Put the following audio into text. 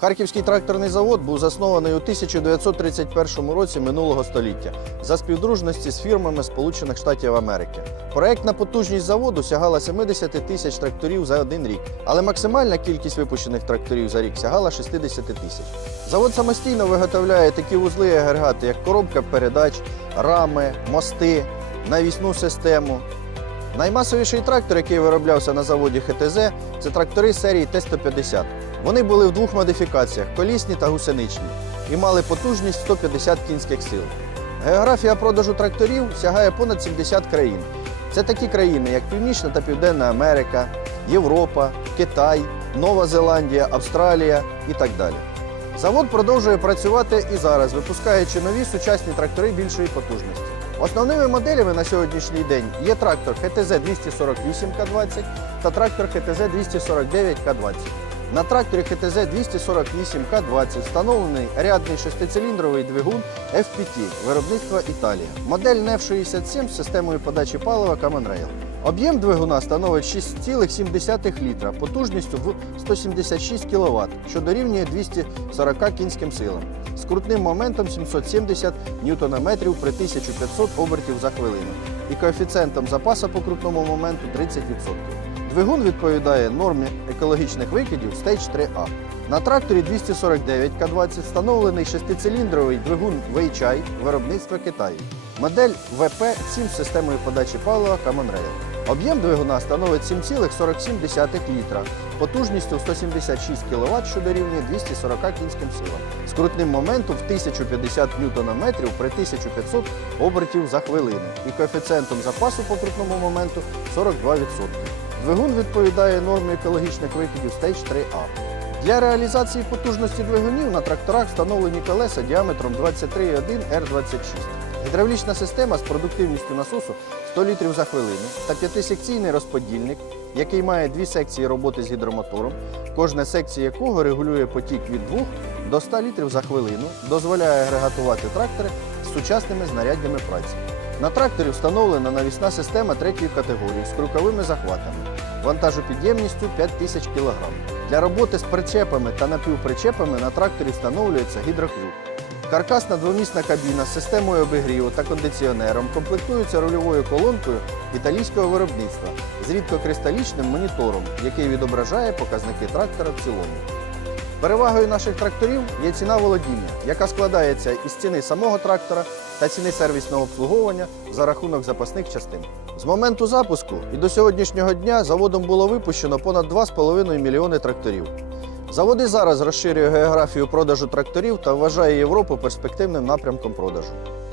Харківський тракторний завод був заснований у 1931 році минулого століття за співдружності з фірмами Сполучених Штатів Америки. Проектна потужність заводу сягала 70 тисяч тракторів за один рік, але максимальна кількість випущених тракторів за рік сягала 60 тисяч. Завод самостійно виготовляє такі вузли і агрегати, як коробка передач, рами, мости, навісну систему. Наймасовіший трактор, який вироблявся на заводі ХТЗ, це трактори серії Т-150. Вони були в двох модифікаціях колісні та гусеничні і мали потужність 150 кінських сил. Географія продажу тракторів сягає понад 70 країн. Це такі країни, як Північна та Південна Америка, Європа, Китай, Нова Зеландія, Австралія і так далі. Завод продовжує працювати і зараз, випускаючи нові сучасні трактори більшої потужності. Основними моделями на сьогоднішній день є трактор ХТЗ 248 К20 та трактор ХТЗ 249 К20. На тракторі ХТЗ 248 К20 встановлений рядний шестициліндровий двигун FPT виробництва Італія. Модель NEF67 з системою подачі палива Common Rail. Об'єм двигуна становить 6,7 літра потужністю в 176 кВт, що дорівнює 240 кінським силам, з крутним моментом 770 Нм при 1500 обертів за хвилину і коефіцієнтом запасу по крутному моменту 30%. Двигун відповідає нормі екологічних викидів Stage 3A. На тракторі 249 К20 встановлений шестициліндровий двигун Weichai виробництва Китаю. Модель ВП-7 з системою подачі палива Common Rail. Об'єм двигуна становить 7,47 літра, потужністю 176 кВт, що дорівнює 240 кінським силам, з крутним моментом в 1050 Нм при 1500 обертів за хвилину і коефіцієнтом запасу по крутному моменту 42%. Двигун відповідає нормі екологічних викидів Stage 3A. Для реалізації потужності двигунів на тракторах встановлені колеса діаметром 23,1 R26. Гідравлічна система з продуктивністю насосу 100 літрів за хвилину та п'ятисекційний розподільник, який має дві секції роботи з гідромотором, кожна секція якого регулює потік від 2 до 100 літрів за хвилину, дозволяє агрегатувати трактори з сучасними знаряддями праці. На тракторі встановлена навісна система третьої категорії з круковими захватами, вантажопідємністю 5000 кг. Для роботи з причепами та напівпричепами на тракторі встановлюється гідроклюк. Каркасна двомісна кабіна з системою обігріву та кондиціонером комплектується рульовою колонкою італійського виробництва з рідкокристалічним монітором, який відображає показники трактора в цілому. Перевагою наших тракторів є ціна володіння, яка складається із ціни самого трактора та ціни сервісного обслуговування за рахунок запасних частин. З моменту запуску і до сьогоднішнього дня заводом було випущено понад 2,5 мільйони тракторів. Завод і зараз розширює географію продажу тракторів та вважає Європу перспективним напрямком продажу.